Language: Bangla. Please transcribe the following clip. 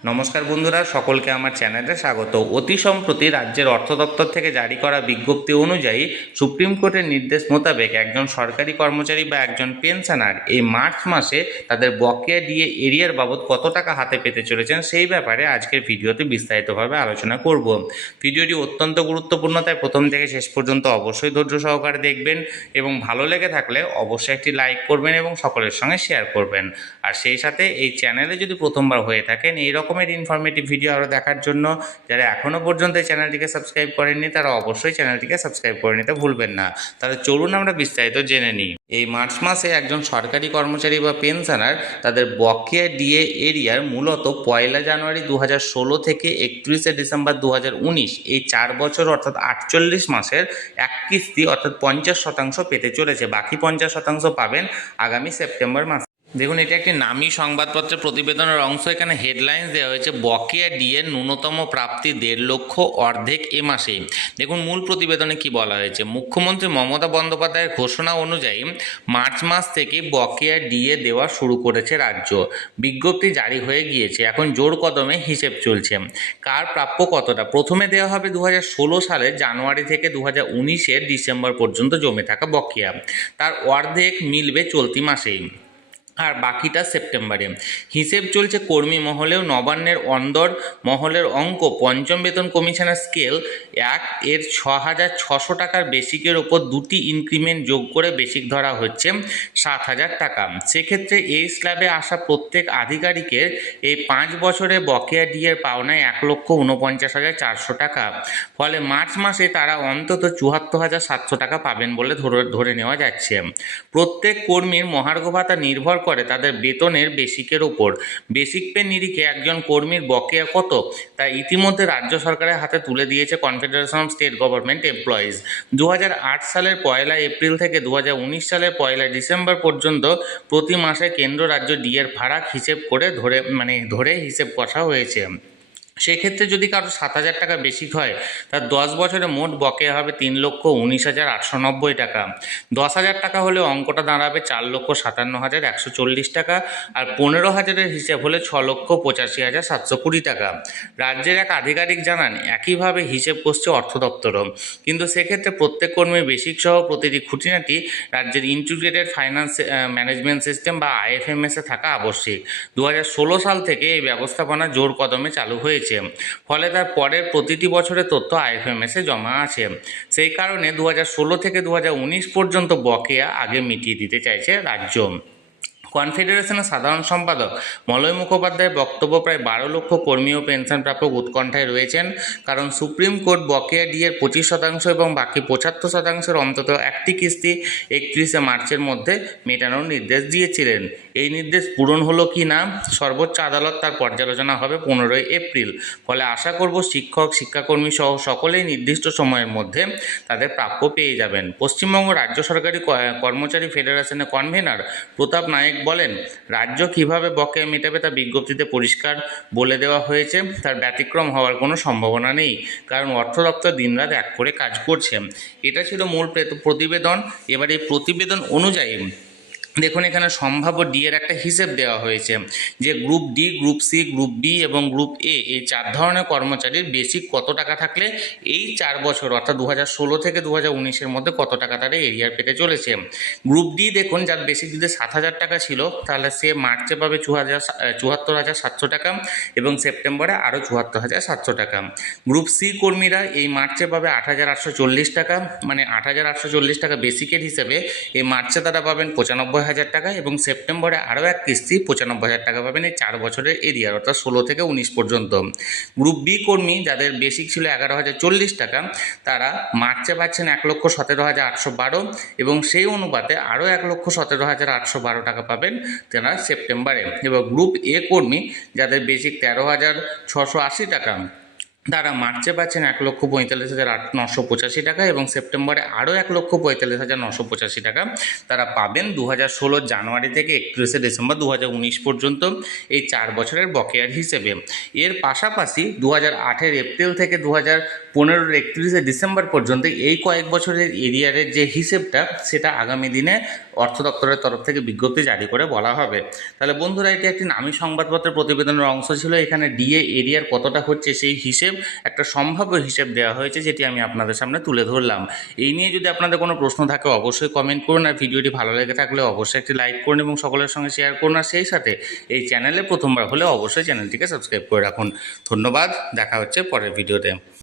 নমস্কার বন্ধুরা, সকলকে আমার চ্যানেলে স্বাগত। অতি সম্প্রতি রাজ্যের অর্থ দপ্তর থেকে জারি করা বিজ্ঞপ্তি অনুযায়ী সুপ্রিম কোর্টের নির্দেশ মোতাবেক একজন সরকারি কর্মচারী বা একজন পেনশনার এই মার্চ মাসে তাদের বকেয়া ডিএ এরিয়ার বাবদ কত টাকা হাতে পেতে চলেছেন সেই ব্যাপারে আজকের ভিডিওতে বিস্তারিতভাবে আলোচনা করব। ভিডিওটি অত্যন্ত গুরুত্বপূর্ণ, তাই প্রথম থেকে শেষ পর্যন্ত অবশ্যই ধৈর্য সহকারে দেখবেন এবং ভালো লেগে থাকলে অবশ্যই একটি লাইক করবেন এবং সকলের সঙ্গে শেয়ার করবেন। আর সেই সাথে এই চ্যানেলে যদি প্রথমবার হয়ে থাকেন এই রকমের ইনফরমেটিভ ভিডিও আরও দেখার জন্য যারা এখনও পর্যন্ত এই চ্যানেলটিকে সাবস্ক্রাইব করেননি তারা অবশ্যই চ্যানেলটিকে সাবস্ক্রাইব করে নিতে ভুলবেন না। তাহলে চলুন আমরা বিস্তারিত জেনে নিই। এই মার্চ মাসে একজন সরকারি কর্মচারী বা পেনশনার তাদের বকেয়া ডিএ এরিয়ার মূলত 1 জানুয়ারি 2016 থেকে 31 ডিসেম্বর 2019 এই 4 বছর অর্থাৎ 48 মাসের এক কিস্তি অর্থাৎ 50% পেতে চলেছে। বাকি 50% পাবেন আগামী সেপ্টেম্বর মাসে। দেখুন, এটা একটি নামী সংবাদপত্রের প্রতিবেদনের অংশ। এখানে হেডলাইন্স দেওয়া হয়েছে বকেয়া ডিএর ন্যূনতম প্রাপ্তি 1.5 লক্ষ অর্ধেক এ মাসেই। দেখুন মূল প্রতিবেদনে কি বলা হয়েছে। মুখ্যমন্ত্রী মমতা বন্দ্যোপাধ্যায়ের ঘোষণা অনুযায়ী মার্চ মাস থেকে বকেয়া ডিএ দেওয়া শুরু করেছে রাজ্য। বিজ্ঞপ্তি জারি হয়ে গিয়েছে, এখন জোর কদমে হিসেব চলছে কার প্রাপ্য কতটা। প্রথমে দেওয়া হবে 2016 সালের জানুয়ারি থেকে 2019-এর ডিসেম্বর পর্যন্ত জমে থাকা বকেয়া, তার অর্ধেক মিলবে চলতি মাসেই আর বাকিটা সেপ্টেম্বরে। হিসেব চলছে কর্মী মহলেও। নবান্নের অন্দর মহলের অঙ্ক, পঞ্চম বেতন কমিশনের স্কেল 1 এর 6,600 টাকার বেসিকের ওপর 2টি ইনক্রিমেন্ট যোগ করে বেসিক ধরা হচ্ছে 7,000 টাকা। সেক্ষেত্রে এই স্ল্যাবে আসা প্রত্যেক আধিকারিকের এই 5 বছরে বকেয়া ডিএর পাওনায় 1,49,400 টাকা। ফলে মার্চ মাসে তারা অন্তত 74,700 টাকা পাবেন বলে ধরে নেওয়া যাচ্ছে। প্রত্যেক কর্মীর মহার্ঘ ভাতা নির্ভর করে তাদের বেতনের বেসিকের ওপর। বেসিক পে নিরিখে একজন কর্মীর বকেয়া কত তা ইতিমধ্যে রাজ্য সরকারের হাতে তুলে দিয়েছে confederation of state government employees. 2008 সালের 1 এপ্রিল থেকে 2019 সালের 1 ডিসেম্বর পর্যন্ত প্রতি মাসে কেন্দ্র রাজ্য ডিএর ফারাক হিসেব করে ধরে হিসেব কষা হয়েছে। সেক্ষেত্রে যদি কারো 7,000 টাকা বেশি হয় তার 10 বছরে মোট বকেয়া হবে 3,19,890 টাকা। 10,000 টাকা হলে অঙ্কটা দাঁড়াবে 4,57,140 টাকা। আর 15,000-এর হিসেব হলে 6,85,720 টাকা। রাজ্যের এক আধিকারিক জানান, একইভাবে হিসেব করছে অর্থ দপ্তরও, কিন্তু সেক্ষেত্রে প্রত্যেক কর্মীর বেসিক সহ প্রতিটি খুঁটিনাটি রাজ্যের ইন্টিগ্রেটেড ফাইন্যান্স ম্যানেজমেন্ট সিস্টেম বা IFMS-এ থাকা আবশ্যিক। 2016 সাল থেকে এই ব্যবস্থাপনা জোর কদমে চালু হয়েছে, ফলে তার পরের প্রতিটি বছরের তথ্য IFMS-এ জমা আছে। সেই কারণে 2016 থেকে 2019 পর্যন্ত বকেয়া আগে মিটিয়ে দিতে চাইছে রাজ্য। কনফেডারেশনের সাধারণ সম্পাদক মলয় মুখোপাধ্যায়ের বক্তব্য, প্রায় 12 লক্ষ কর্মী ও পেনশন প্রাপক উৎকণ্ঠায় রয়েছেন, কারণ সুপ্রিম কোর্ট বকেয়া ডিএর 25% এবং বাকি 75%-এর অন্তত একটি কিস্তি 31 মার্চের মধ্যে মেটানোর নির্দেশ দিয়েছিলেন। এই নির্দেশ পূরণ হলো কি না সর্বোচ্চ আদালত তার পর্যালোচনা হবে 15 এপ্রিল। ফলে আশা করব শিক্ষক, শিক্ষাকর্মী সহ সকলেই নির্দিষ্ট সময়ের মধ্যে তাদের প্রাপ্য পেয়ে যাবেন। পশ্চিমবঙ্গ রাজ্য সরকারি কর্মচারী ফেডারেশনের কনভেনার প্রতাপ নায়েক বলেন, রাজ্য কিভাবে বকেয়া মেটাবে তা বিজ্ঞপ্তিতে পরিষ্কার বলে দেওয়া হয়েছে। তার ব্যতিক্রম হওয়ার কোনো সম্ভাবনা নেই, কারণ অর্থ দপ্তর দিনরাত এক করে কাজ করছে। এটা ছিল মূল প্রতিবেদন। এবার এই প্রতিবেদন অনুযায়ী দেখুন এখানে সম্ভাব্য ডিএর একটা হিসেব দেওয়া হয়েছে যে group D, group C, group B এবং গ্রুপ এ এই 4 ধরনের কর্মচারীর বেসিক কত টাকা থাকলে এই 4 বছর অর্থাৎ 2016 থেকে 2019-এর মধ্যে কত টাকা তারা এরিয়ার পেতে চলেছে। গ্রুপ ডি দেখুন, যার বেসিক যদি 7,000 টাকা ছিল তাহলে সে মার্চে পাবে 74,700 টাকা এবং সেপ্টেম্বরে আরও 74,700 টাকা। গ্রুপ সি কর্মীরা এই মার্চে পাবে 8,840 টাকা, মানে 8,840 টাকা বেসিকের হিসেবে এই মার্চে তারা পাবেন 95,000 টাকা এবং সেপ্টেম্বরে আরও এক কিস্তি 95,000 টাকা পাবেন এই 4 বছরের এরিয়ার অর্থাৎ 16 থেকে 19 পর্যন্ত। গ্রুপ বি কর্মী যাদের বেসিক ছিল 11,040 টাকা তারা মার্চে পাচ্ছেন 1,17,812 এবং সেই অনুপাতে আরও 1,17,812 টাকা পাবেন তারা সেপ্টেম্বরে। এবং গ্রুপ এ কর্মী যাদের বেসিক 13,680 টাকা তারা মার্চে পাচ্ছেন 1,45,985 টাকা এবং সেপ্টেম্বরে আরও 1,45,985 টাকা তারা পাবেন 2016 জানুয়ারি থেকে 31 ডিসেম্বর 2019 পর্যন্ত এই 4 বছরের বকেয়ার হিসেবে। এর পাশাপাশি 2008 এপ্রিল থেকে 2015 31 ডিসেম্বর পর্যন্ত এই কয়েক বছরের এরিয়ারের যে হিসেবটা সেটা আগামী দিনে অর্থ দপ্তরের তরফ থেকে বিজ্ঞপ্তি জারি করে বলা হবে। তাহলে বন্ধুরা, এটি একটি নামী সংবাদপত্রের প্রতিবেদনের অংশ ছিল। এখানে ডিএ এরিয়ার কতটা হচ্ছে সেই হিসেব, একটা সম্ভাব্য হিসেব দেওয়া হয়েছে, যেটি আমি আপনাদের সামনে তুলে ধরলাম। এই নিয়ে যদি আপনাদের কোনো প্রশ্ন থাকে অবশ্যই কমেন্ট করুন, আর ভিডিওটি ভালো লেগে থাকলে অবশ্যই একটি লাইক করুন এবং সকলের সঙ্গে শেয়ার করুন, আর সেই সাথে এই চ্যানেলে প্রথমবার হলে অবশ্যই চ্যানেলটিকে সাবস্ক্রাইব করে রাখুন। ধন্যবাদ, দেখা হচ্ছে পরের ভিডিওতে।